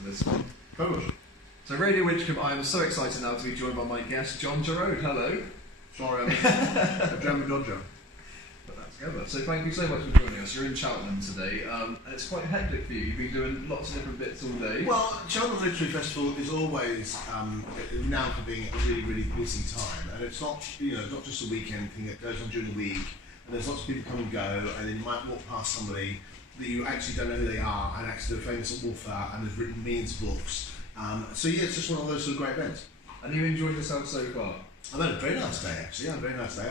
for this one. Cool. So Radio Winchcombe, I am so excited now to be joined by my guest, John Torode. Hello. Sorry, I'm a German Dodger. Put that together. So thank you so much for joining us. You're in Cheltenham today, and it's quite hectic for you. You've been doing lots of different bits all day. Well, Cheltenham Literary Festival is always renowned for being a really, really busy time, and it's not, not just a weekend thing. It goes on during the week, and there's lots of people come and go, and then you might walk past somebody that you actually don't know who they are, and actually they're famous author and have written millions of books. So yeah, it's just one of those sort of great events. And you enjoyed yourself so far? I've had a very nice day actually. Yeah, a very nice day.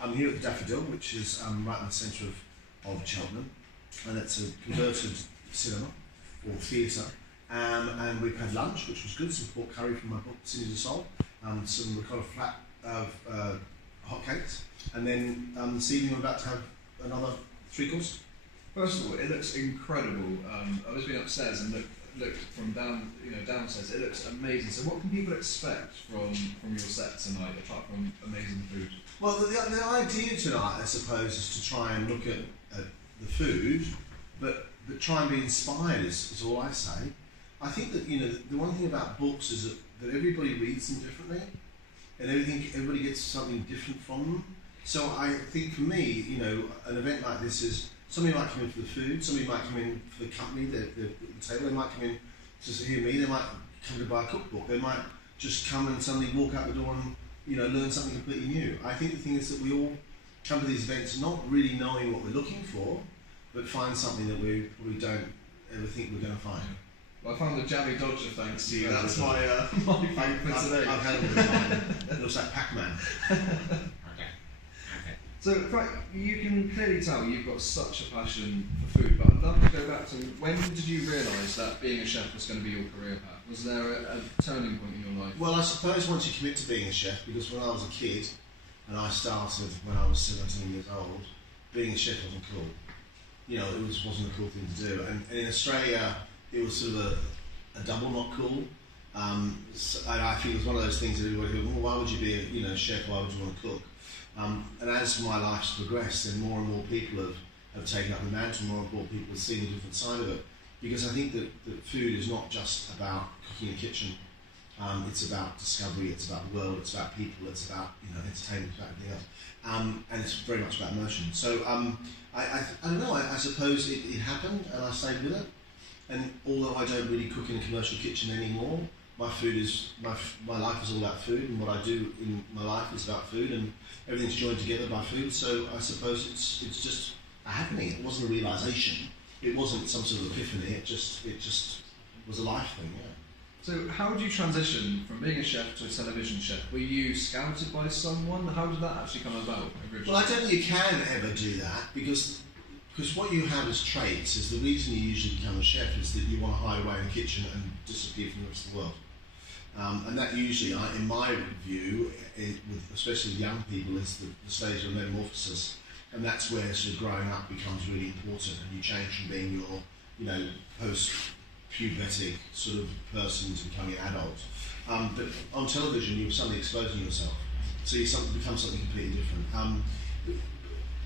I'm here at the Daffodil, which is right in the centre of Cheltenham, and it's a converted cinema or theatre. And we've had lunch, which was good. Some pork curry from my book, Cities of Soul, some ricotta flat hot cakes, and then this evening we're about to have another 3 course. First of all, it looks incredible. I've just been upstairs and looked from downstairs. It looks amazing. So, what can people expect from your set tonight, apart from amazing food? Well, the idea tonight, I suppose, is to try and look at the food, but try and be inspired. Is all I say. I think that the one thing about books is that everybody reads them differently, and everybody gets something different from them. So I think for me, an event like this is. Somebody might come in for the food, somebody might come in for the company, the table, they might come in to hear me, they might come to buy a cookbook, they might just come and suddenly walk out the door and learn something completely new. I think the thing is that we all come to these events not really knowing what we're looking for, but find something that we probably don't ever think we're going to find. Well, I found the Jammy Dodger, thanks to you. That's my favourite for today. I've had it with mine. It looks like Pac-Man. So, in fact, you can clearly tell you've got such a passion for food, but I'd love to go back to when did you realise that being a chef was going to be your career path? Was there a turning point in your life? Well, I suppose once you commit to being a chef, because when I was a kid, and I started when I was 17 years old, being a chef wasn't cool. It wasn't a cool thing to do. And in Australia, it was sort of a double not cool. So I think it was one of those things that everybody goes, well, why would you be a chef? Why would you want to cook? And as my life's progressed, then more and more people have taken up the mantle, more and more people have seen a different side of it. Because I think that food is not just about cooking in a kitchen. It's about discovery, it's about the world, it's about people, it's about entertainment, it's about everything else. And it's very much about emotion. So I don't know, I suppose it happened and I stayed with it. And although I don't really cook in a commercial kitchen anymore, my food is my life is all about food, and what I do in my life is about food, and everything's joined together by food. So I suppose it's just a happening. It wasn't a realisation. It wasn't some sort of epiphany. It just was a life thing. Yeah. So how did you transition from being a chef to a television chef? Were you scouted by someone? How did that actually come about originally? Well, I don't think you can ever do that because what you have as traits is the reason you usually become a chef is that you want to hide away in the kitchen and disappear from the rest of the world. And that usually, in my view, especially young people, is the stage of metamorphosis, and that's where sort of growing up becomes really important, and you change from being your, post-pubertic sort of person to becoming an adult. But on television, you're suddenly exposing yourself, so you become something completely different.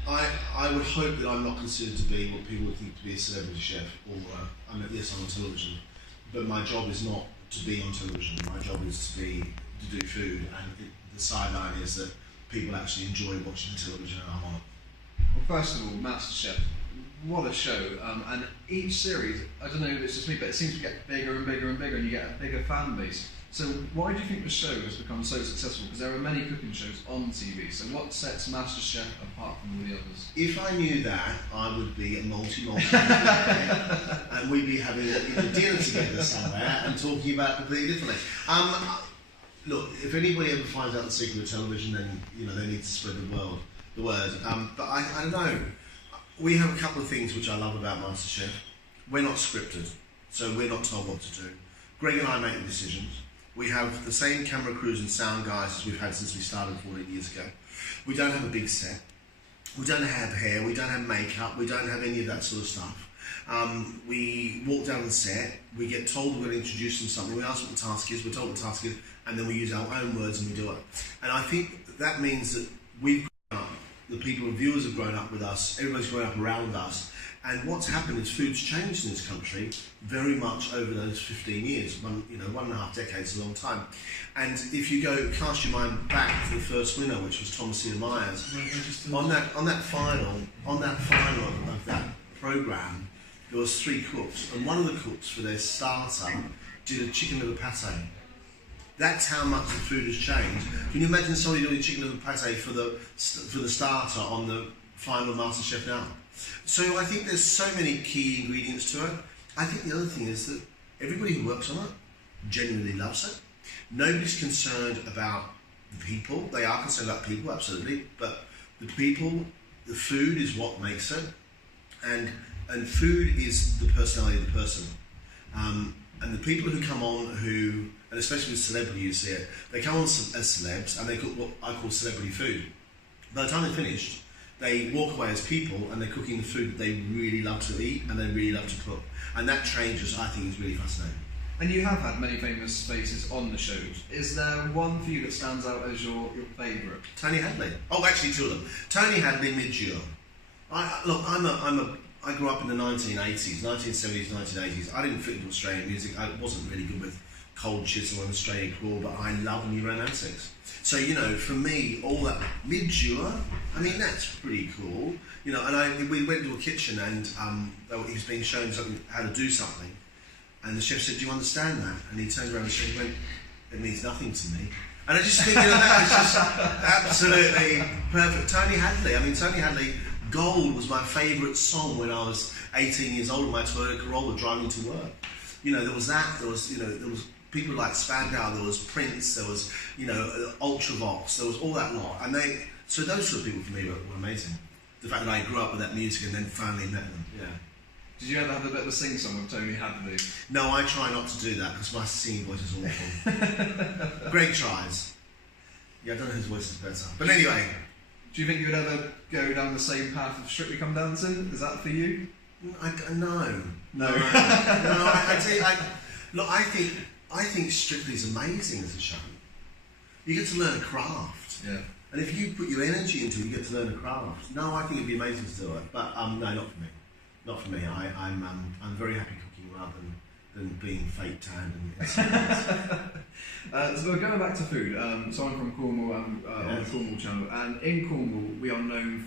I would hope that I'm not considered to be what people would think to be a celebrity chef, or yes, I'm on television, but my job is not to be on television. My job is to do food, and the sideline is that people actually enjoy watching television, and I'm on it. Well, first of all, MasterChef, what a show! And each series, I don't know if it's just me, but it seems to get bigger and bigger and bigger, and you get a bigger fan base. So why do you think the show has become so successful? Because there are many cooking shows on TV. So what sets MasterChef apart from all the others? If I knew that, I would be a multi-millionaire, and we'd be having a dinner together somewhere and talking about completely differently. Look, if anybody ever finds out the secret of television, then they need to spread the word. But I don't know. We have a couple of things which I love about MasterChef. We're not scripted, so we're not told what to do. Greg and I make the decisions. We have the same camera crews and sound guys as we've had since we started 14 years ago. We don't have a big set. We don't have hair. We don't have makeup. We don't have any of that sort of stuff. We walk down the set. We get told we're going to introduce them something. We ask what the task is. We're told what the task is, and then we use our own words and we do it. And I think that means that we've grown up. The people and viewers have grown up with us. Everybody's grown up around us, And what's happened is food's changed in this country very much over those 15 years. 1.5 decades is a long time. And if you go cast your mind back to the first winner, which was Thomasina Myers, on that final of that programme, there was 3 cooks, and one of the cooks for their starter did a chicken liver pate. That's how much the food has changed. Can you imagine somebody doing chicken liver pate for the starter on the final MasterChef now? So I think there's so many key ingredients to it. I think the other thing is that everybody who works on it genuinely loves it. Nobody's concerned about the people. They are concerned about people, absolutely, but the people, the food is what makes it, and food is the personality of the person. And the people who come on and especially with celebrity, you see it, they come on as celebs and they cook what I call celebrity food. By the time they're finished, they walk away as people and they're cooking the food that they really love to eat and they really love to cook. And that changes, I think, is really fascinating. And you have had many famous faces on the shows. Is there one for you that stands out as your favourite? Tony Hadley. Oh, actually, 2 of them. Tony Hadley, Midgeo. I grew up in the 1980s, 1970s, 1980s. I didn't fit into Australian music. I wasn't really good with Cold Chisel and Australian Crawl, but I love new romantics. So, for me, all that Midgeo, I mean, that's pretty cool. And we went to a kitchen and he was being shown how to do something. And the chef said, "Do you understand that?" And he turned around and said, "It means nothing to me." And I just think, that was just absolutely perfect. Tony Hadley, Gold was my favourite song when I was 18 years old in my Toyota Corolla driving to work. There was that, there was people like Spandau, there was Prince, there was, Ultravox, there was all that lot. And so those sort of people for me were amazing. The fact that I grew up with that music and then finally met them, yeah. Did you ever have a bit of a sing-song with Tony Hadley? No, I try not to do that because my singing voice is awful. Greg tries. Yeah, I don't know whose voice is better. But anyway. Do you think you would ever go down the same path of Strictly Come Dancing? Is that for you? No. I think Strictly is amazing as a show. You get to learn a craft. Yeah. And if you put your energy into it, you get to learn a craft. No, I think it'd be amazing to do it. But no, not for me. Not for me. I'm very happy cooking rather than being fake tanned and so going back to food, so I'm from Cornwall, on the Cornwall channel, and in Cornwall we are known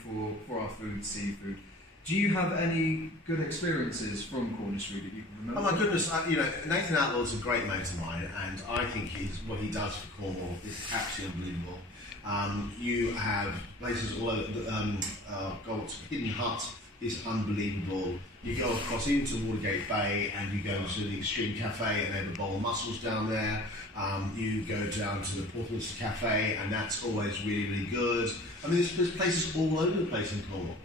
for our food, seafood. Do you have any good experiences from Cornish food that you can remember? Oh my goodness, Nathan Outlaw's a great mate of mine, and I think what he does for Cornwall is absolutely unbelievable. You have places all over, Hidden Hut is unbelievable. You go across into Watergate Bay and you go to the Extreme Cafe and they have a bowl of mussels down there. You go down to the Portminster Cafe and that's always really, really good. I mean, there's places all over the place in Cornwall.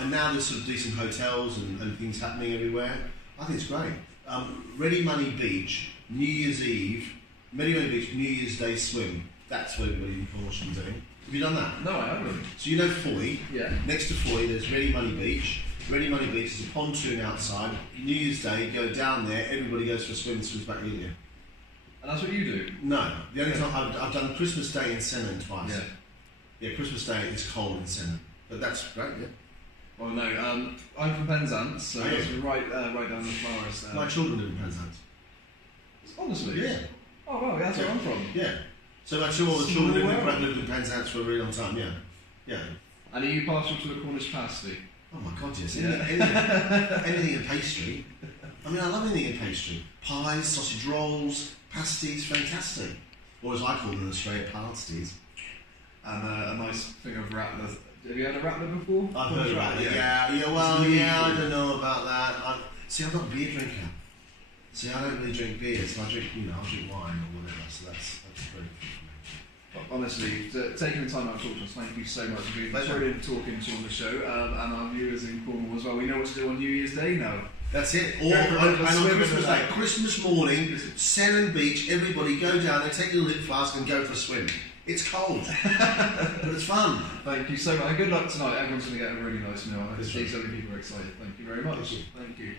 And now there's sort of decent hotels and things happening everywhere. I think it's great. Ready Money Beach, New Year's Eve, Ready Money Beach, New Year's Day swim. That's what everybody in Cornwall should be doing. Have you done that? No, I haven't. So Foy? Yeah. Next to Foy, there's Ready Money Beach. Ready Money Beach is a pontoon outside. New Year's Day, you go down there, everybody goes for a swim and swims back in here. And that's what you do? No. The only time I've done Christmas Day in Sennan twice. Yeah. Yeah, Christmas Day is cold in Sennan. But that's great, yeah. Oh no, I'm from Penzance, so that's right down the forest. My children live in Penzance. Honestly? Yeah. Oh wow, that's where I'm from. Yeah. So I'm sure all the children lived in Penzance for a really long time, yeah. Yeah. And are you partial to the Cornish pasty? Oh my god, yes. Anything in pastry. I mean, I love anything in pastry. Pies, sausage rolls, pasties, fantastic. Or as I call them in Australia, pasties. And a nice thing of rattlers. Have you had a rattler before? I've heard of rattler, yeah, I don't know about that. I'm not a beer drinker. See, I don't really drink beer, so I'll drink wine or whatever, so that's very good for me. Honestly, taking the time out to talk to us, thank you so much for being brilliant talking to on the show, and our viewers in Cornwall as well. We know what to do on New Year's Day now. That's it. And on Christmas Day, Christmas morning, Sennan Beach, everybody go down there, take your lip flask and go for a swim. It's cold, but it's fun. Thank you so much, and good luck tonight. Everyone's going to get a really nice meal. I hope these other people are excited. Thank you very much. Thank you.